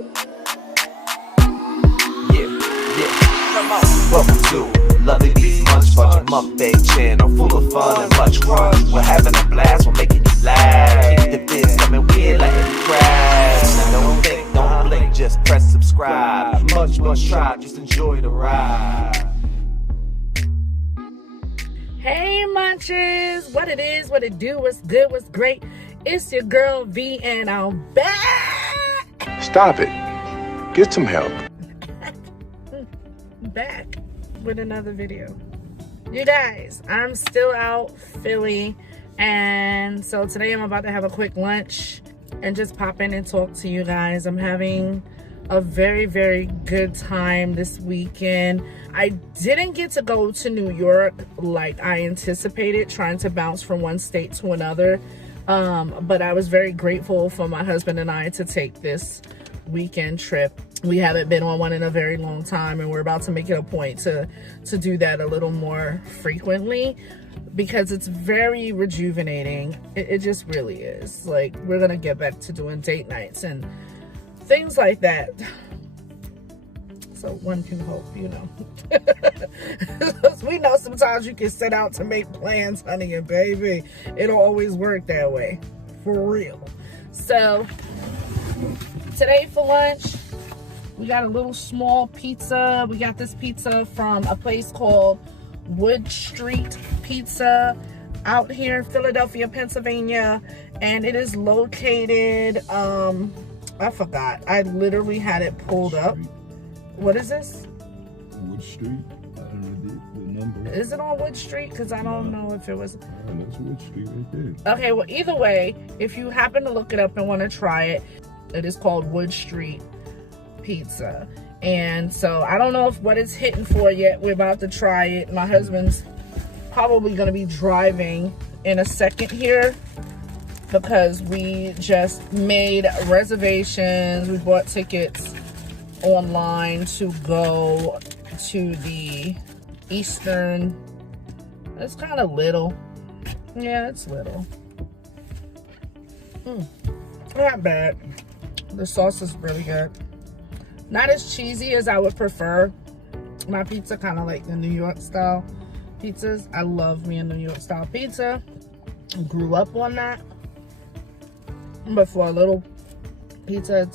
Come on. Welcome to Lovely Bees Munch Bunch, a mukbang channel full of fun and much crunch. We're having a blast, we're making you laugh. Keep the biz coming, we're letting you crash. Now don't think, don't blink, just press subscribe. Munch Tribe, just enjoy the ride. Hey Munchers, what it is, what it do, what's good, what's great. It's your girl V and I'm back. Stop it. Get some help. Back with another video. You guys, I'm still out Philly, and so today I'm about to have a quick lunch and just pop in and talk to you guys. I'm having a very, very good time this weekend. I didn't get to go to New York like I anticipated, trying to bounce from one state to another. But I was very grateful for my husband and I to take this weekend trip. We haven't been on one in a very long time, and we're about to make it a point to do that a little more frequently because it's very rejuvenating. It just really is. Like, we're gonna get back to doing date nights and things like that. So one can hope, you know. We know sometimes you can set out to make plans, honey, and baby, it don't always work that way, for real. So today for lunch, we got a little small pizza. We got this pizza from a place called Wood Street Pizza out here in Philadelphia, Pennsylvania. And it is located, I forgot. I literally had it pulled up. What is this? Wood Street. I don't know the number. Is it on Wood Street? Because I don't know if it was. Oh, that's Wood Street right there. Okay, well, either way, if you happen to look it up and want to try it, it is called Wood Street Pizza. And so I don't know if what it's hitting for yet. We're about to try it. My husband's probably going to be driving in a second here because we just made reservations. We bought tickets online to go to the Eastern. It's kind of little. Yeah, it's little. Not bad. The sauce is really good. Not as cheesy as I would prefer. My pizza kind of like the New York style pizzas. I love me a New York style pizza. Grew up on that. But for a little pizza,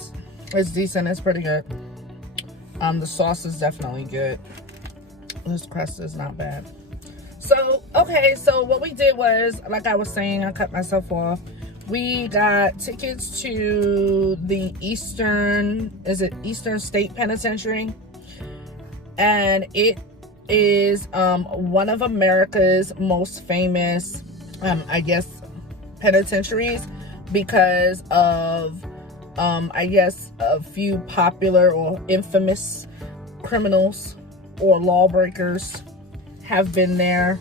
it's decent. It's pretty good. The sauce is definitely good. This crust is not bad. So, okay, so what we did was, like I was saying, I cut myself off. We got tickets to the Eastern State Penitentiary. And it is one of America's most famous, I guess, penitentiaries because of, I guess, a few popular or infamous criminals or lawbreakers have been there,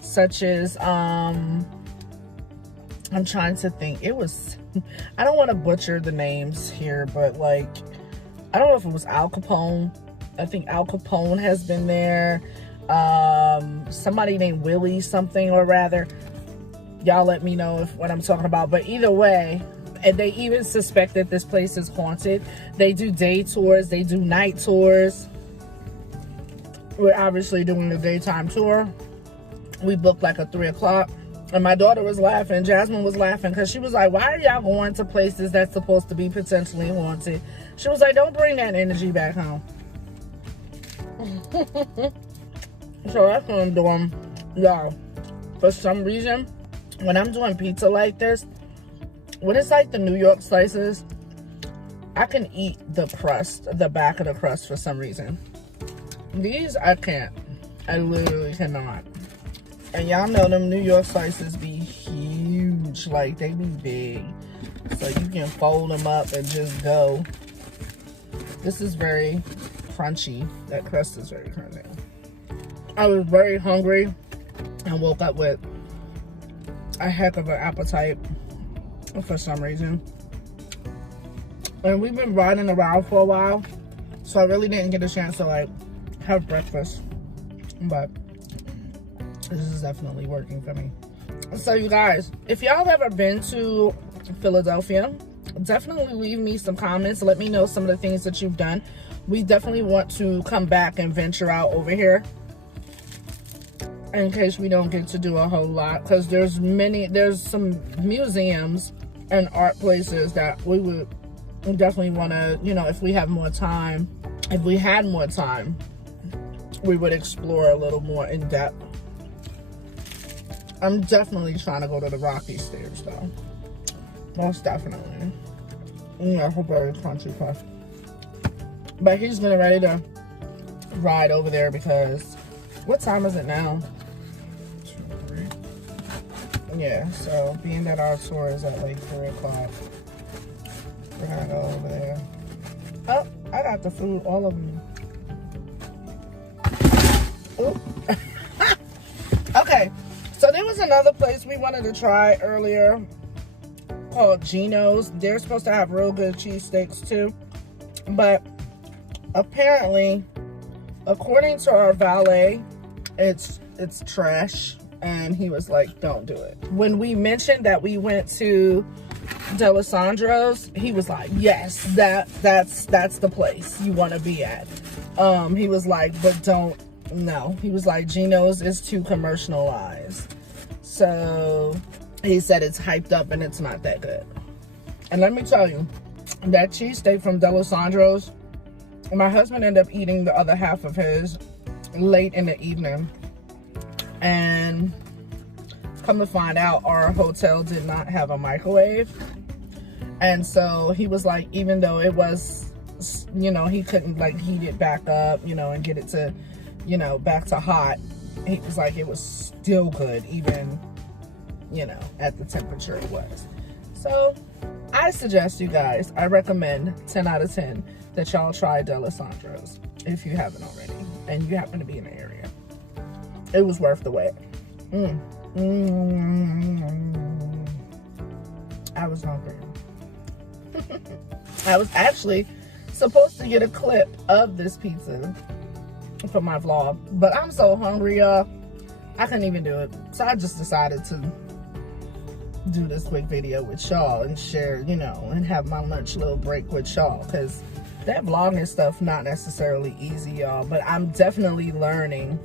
such as, I'm trying to think. It was, I don't want to butcher the names here, but like, I don't know if it was Al Capone. I think Al Capone has been there. Somebody named Willie something or rather. Y'all let me know what I'm talking about. But either way, and they even suspect that this place is haunted. They do day tours. They do night tours. We're obviously doing the daytime tour. We booked like a 3 o'clock. And my daughter was laughing. Jasmine was laughing because she was like, why are y'all going to places that's supposed to be potentially haunted? She was like, don't bring that energy back home. So that's what I'm doing. Y'all, for some reason, when I'm doing pizza like this, when it's like the New York slices, I can eat the crust, the back of the crust for some reason. These, I can't. I literally cannot. And y'all know them New York slices be huge. Like, they be big. So you can fold them up and just go. This is very crunchy. That crust is very crunchy. I was very hungry and woke up with a heck of an appetite for some reason. And we've been riding around for a while, so I really didn't get a chance to like have breakfast. But this is definitely working for me. So you guys, if y'all have ever been to Philadelphia, definitely leave me some comments. Let me know some of the things that you've done. We definitely want to come back and venture out over here in case we don't get to do a whole lot, because there's some museums and art places that we would definitely want to, you know, if we had more time, we would explore a little more in depth. I'm definitely trying to go to the Rocky Stairs though. Most definitely. Yeah, her very crunchy puff. But he's getting ready to ride over there because, what time is it now? 3. Yeah, so being that our tour is at like 3 o'clock, we're gonna go over there. Oh, I got the food, all of them. Oop. Okay, so there was another place we wanted to try earlier called Geno's. They're supposed to have real good cheesesteaks too, but apparently, according to our valet, it's trash, and he was like, don't do it. When we mentioned that we went to D'Alessandro's, he was like, yes, that's the place you want to be at. He was like, but no. He was like, Geno's is too commercialized. So he said it's hyped up and it's not that good. And let me tell you, that cheesesteak from D'Alessandro's, my husband ended up eating the other half of his late in the evening. And come to find out, our hotel did not have a microwave. And so he was like, even though it was, you know, he couldn't like heat it back up, you know, and get it to, you know, back to hot. He was like, it was still good, even, you know, at the temperature it was. So I suggest you guys, I recommend 10 out of 10 that y'all try D'Alessandro's if you haven't already and you happen to be in the area. It was worth the wait. I was hungry. I was actually supposed to get a clip of this pizza for my vlog, but I'm so hungry, y'all, I couldn't even do it. So I just decided to do this quick video with y'all and share, you know, and have my lunch little break with y'all, because that vlogging stuff not necessarily easy, y'all, but I'm definitely learning.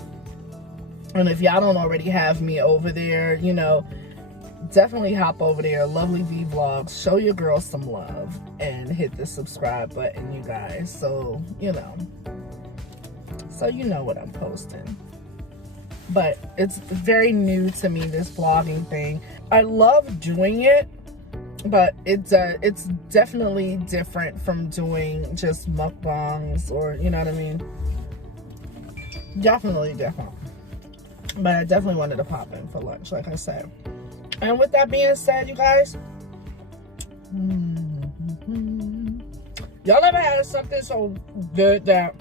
And if y'all don't already have me over there, you know, definitely hop over there, Lovely V Vlogs, show your girl some love and hit the subscribe button, you guys, so you know what I'm posting. But it's very new to me, this vlogging thing. I love doing it, but it's definitely different from doing just mukbangs, or you know what I mean. Definitely different. But I definitely wanted to pop in for lunch, like I said. And with that being said, you guys, y'all ever had something so good that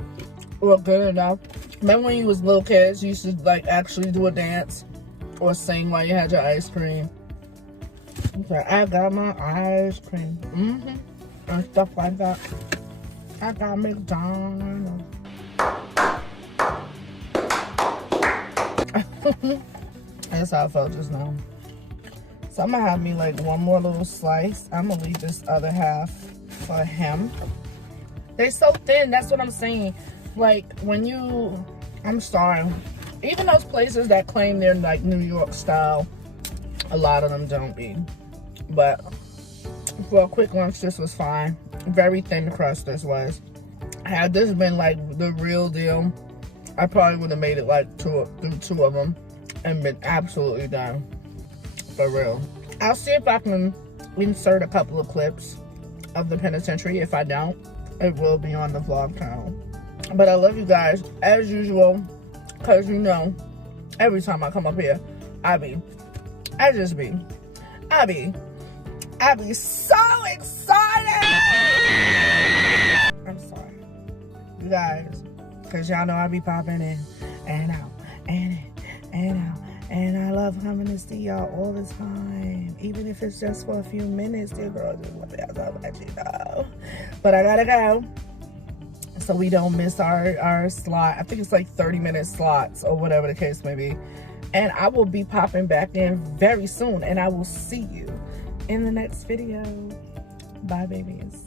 was good enough? Remember when you was little kids, you used to like actually do a dance or sing while you had your ice cream? Okay, I got my ice cream, and stuff like that. I got McDonald's. That's how I felt just now. So I'm gonna have me like one more little slice. I'm gonna leave this other half for him. They're so thin, that's what I'm saying. Like when you, I'm sorry, even those places that claim they're like New York style, a lot of them don't be. But for a quick lunch, this was fine. Very thin crust this was. Had this been like the real deal, I probably would have made it like two of them and been absolutely done. For real. I'll see if I can insert a couple of clips of the penitentiary. If I don't, it will be on the vlog channel. But I love you guys as usual, because you know, every time I come up here, I be so excited. I'm sorry, you guys, because y'all know I be popping in and out and in and out. And I love coming to see y'all all the time. Even if it's just for a few minutes, dear girl, just love y'all so much, you know. But I gotta go, so we don't miss our slot. I think it's like 30-minute slots or whatever the case may be. And I will be popping back in very soon. And I will see you in the next video. Bye, babies.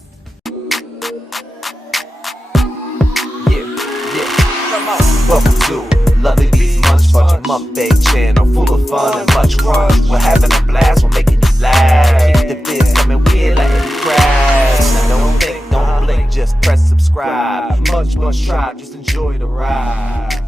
Welcome to Lovely Bees Munch Bunch, a mukbang channel full of fun and much crunch. We're having a blast, we're making you laugh. Keep the vids coming, we ain't letting you crash. Now don't think, don't blink, just press subscribe. Munch Bunch Tribe, just enjoy the ride.